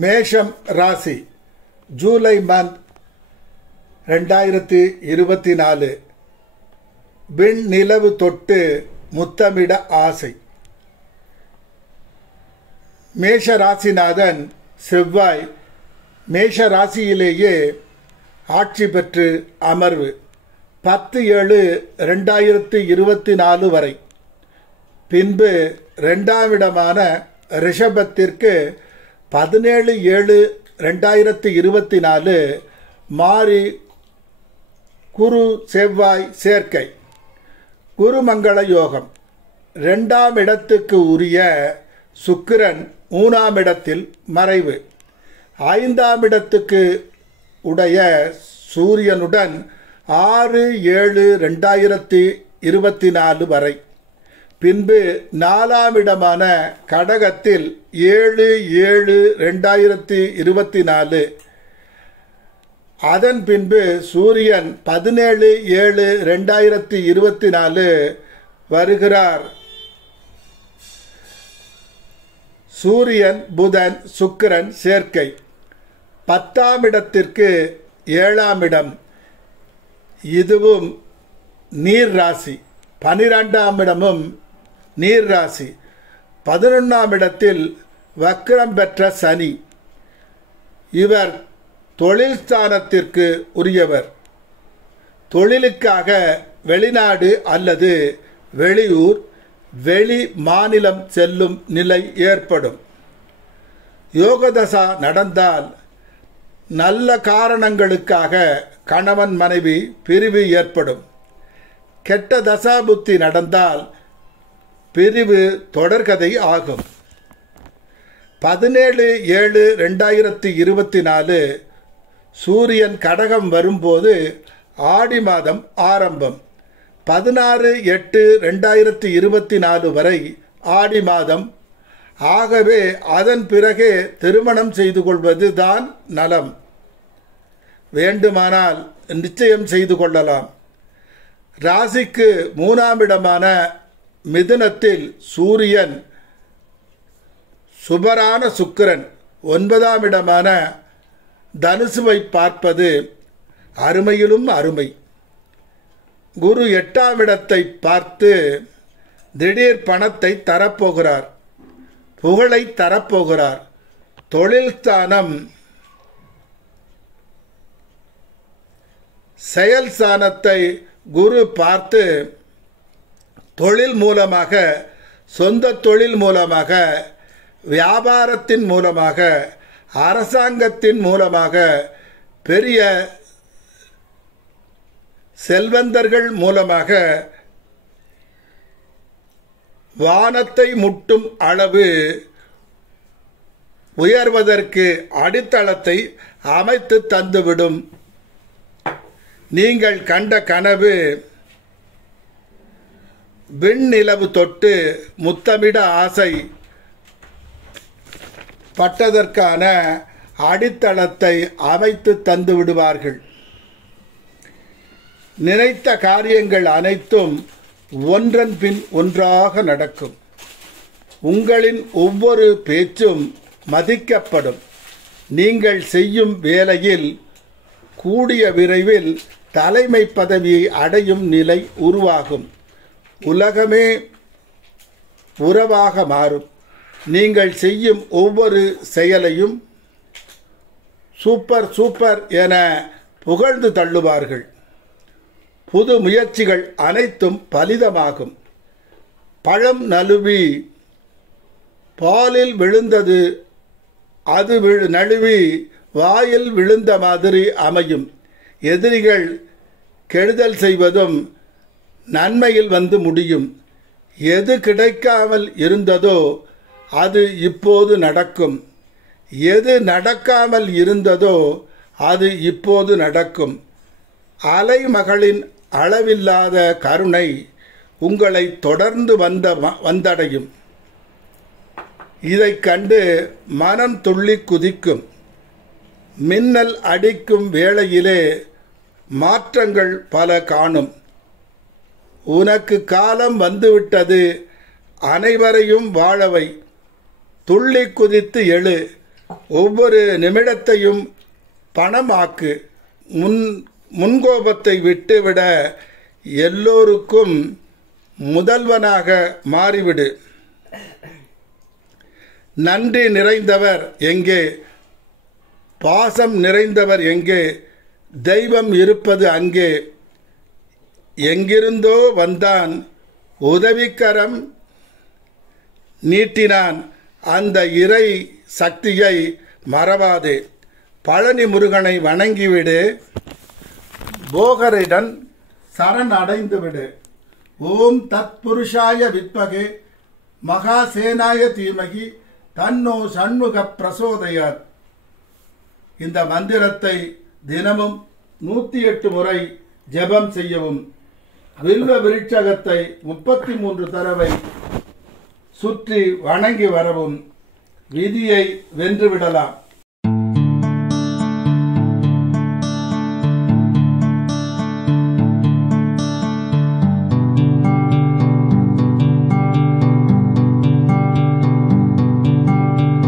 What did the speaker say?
மேஷம் ராசி July month 2024 விண் நிலவு தொட்டு முத்தமிட ஆசை. மேஷ ராசிநாதன் செவ்வாய் மேஷ ராசியிலேயே ஆட்சி பெற்று அமர்வு 10/7/2024 வரை. பின்பு இரண்டாம் இடமான ரிஷபத்திற்கு 17/7/2024 மாறி குரு செவ்வாய் சேர்க்கை. குருமங்கள யோகம். இரண்டாம் இடத்துக்கு உரிய சுக்கிரன் 3ஆம் இடத்தில் மறைவு. 5ஆம் இடத்துக்கு உடைய சூரியனுடன் 6/7/2024 வரை. பின்பு 4ஆம் இடமான கடகத்தில் 7/7/2024. அதன் பின்பு சூரியன் 17/7/2024 வருகிறார். சூரியன் புதன் சுக்கிரன் சேர்க்கை. 10ஆம் இடத்திற்கு 7ஆம் இடம், இதுவும் நீர் ராசி. 12ஆம் இடமும் நீர் ராசி. 11ஆம் இடத்தில் வக்ரம் பெற்ற சனி. இவர் தொழில் ஸ்தானத்திற்கு உரியவர். தொழிலுக்காக வெளிநாடு அல்லது வெளியூர் வெளி மாநிலம் செல்லும் நிலை ஏற்படும். யோகதசா நடந்தால் நல்ல காரணங்களுக்காக கணவன் மனைவி பிரிவு ஏற்படும். கெட்ட தசாபுத்தி நடந்தால் பிரிவு தொடர்கதை ஆகும். 17/7/2024 சூரியன் கடகம் வரும்போது ஆடி மாதம் ஆரம்பம். 16/8/2024 வரை ஆடி மாதம். ஆகவே அதன் பிறகே திருமணம் செய்து கொள்வது தான் நலம். வேண்டுமானால் நிச்சயம் செய்து கொள்ளலாம். ராசிக்கு 3ஆம் இடமான மிதுனத்தில் சூரியன் சுபரான சுக்கிரன் 9ஆம் இடமான தனுசுவை பார்ப்பது அருமையிலும் அருமை. குரு 8ஆம் இடத்தை பார்த்து திடீர் பணத்தை தரப்போகிறார், புகழை தரப்போகிறார். தொழில் ஸ்தானம் செயல் ஸ்தானத்தை குரு பார்த்து தொழில் மூலமாக, சொந்த தொழில் மூலமாக, வியாபாரத்தின் மூலமாக, அரசாங்கத்தின் மூலமாக, பெரிய செல்வந்தர்கள் மூலமாக வானத்தை முட்டும் அளவு உயர்வதற்கு அடித்தளத்தை அமைத்து தந்துவிடும். நீங்கள் கண்ட கனவு விண்ணிலவு தொட்டு முத்தமிட ஆசை பட்டதற்கான அடித்தளத்தை அமைத்து தந்து விடுவார்கள். நினைத்த காரியங்கள் அனைத்தும் ஒன்றன் பின் ஒன்றாக நடக்கும். உங்களின் ஒவ்வொரு பேச்சும் மதிக்கப்படும். நீங்கள் செய்யும் வேலையில் கூடிய விரைவில் தலைமை பதவியை அடையும் நிலை உருவாகும். உலகமே உறவாக மாறும். நீங்கள் செய்யும் ஒவ்வொரு செயலையும் சூப்பர் சூப்பர் என புகழ்ந்து தள்ளுவார்கள். புது முயற்சிகள் அனைத்தும் பலிதமாகும். பழம் நழுவி பாலில் விழுந்தது, அது நழுவி வாயில் விழுந்த மாதிரி அமையும். எதிரிகள் கெடுதல் செய்வதும் நன்மையில் வந்து முடியும். எது கிடைக்காமல் இருந்ததோ அது இப்போது நடக்கும். எது நடக்காமல் இருந்ததோ அது இப்போது நடக்கும். அலைமகளின் அளவில்லாத கருணை உங்களை தொடர்ந்து வந்தடையும். இதை கண்டு மனம் துள்ளி குதிக்கும். மின்னல் அடிக்கும் வேளையிலே மாற்றங்கள் பல காணும். உனக்கு காலம் வந்துவிட்டது, அனைவரையும் வாழவை. துள்ளி குதித்து எழு, ஒவ்வொரு நிமிடத்தையும் பணமாக்கு. முன்கோபத்தை விட்டுவிட எல்லோருக்கும் முதல்வனாக மாறிவிடு. நன்றி நிறைந்தவர் எங்கே? பாசம் நிறைந்தவர் எங்கே? தெய்வம் இருப்பது அங்கே. எங்கிருந்தோ வந்தான், உதவிக்கரம் நீட்டினான், அந்த இறை சக்தியை மறவாதே. பழனி முருகனை வணங்கிவிடு, போகரிடம் சரண் அடைந்துவிடு. ஓம் தத்புருஷாய வித்மகே மகாசேனாய தீமகி தன்னோ சண்முக பிரசோதயாத். இந்த மந்திரத்தை தினமும் 108 முறை ஜெபம் செய்யவும். வில்வ விருட்சகத்தை 33 தடவை சுற்றி வணங்கி வரவும். விதியை வென்றுவிடலாம்.